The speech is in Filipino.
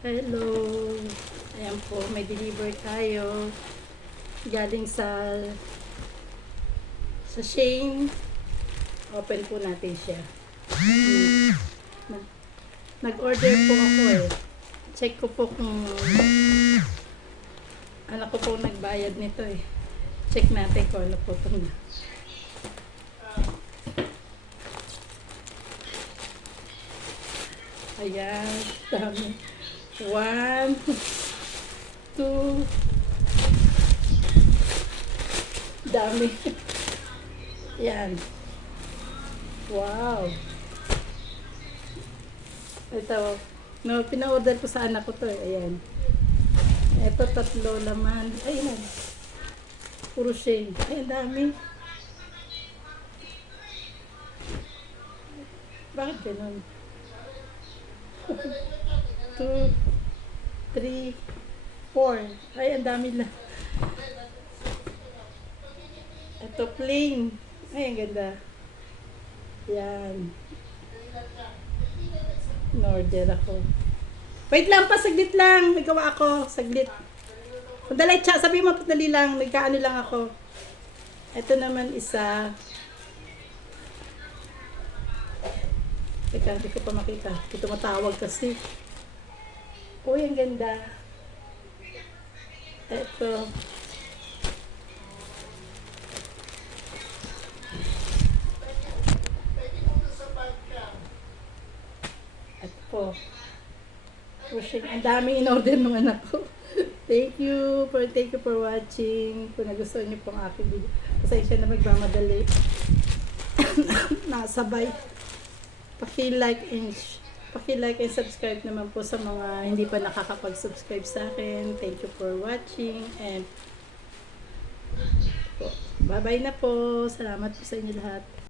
Hello! Ayan po, may deliver tayo. Galing sa Shane. Open po natin siya. Nag-order po ako eh. Check ko po kung anak ko po nagbayad nito eh. Check natin kung ano po itong ayan, dami. 1, 2, dami. Yan. Wow. Ito. No, pina-order ko sa anak ko to. Ayan. Ito, 3 laman. Ayan. Puro shade. Ay, dami. Bakit ganun? 2, 3, 4. Ay, ang dami lang. Ito, plain. Ay, ang ganda. Yan. In-order ako. Wait lang pa, saglit lang. May gawa ako. Saglit. Pandali, sabi mo, pandali lang. Nagkaano lang ako. Ito naman isa. Teka, hindi ko pa makita. Hindi tumatawag kasi. Uy, ang ganda. Ito. Ito po. Ang daming in-order ng anak ko. Thank you for watching. Kung nagustuhan niyo po ang aking video. Pasensya na magmamadali. Nasabay. Paki-like and subscribe naman po sa mga hindi pa nakakapag-subscribe sa akin. Thank you for watching and bye-bye na po. Salamat po sa inyo lahat.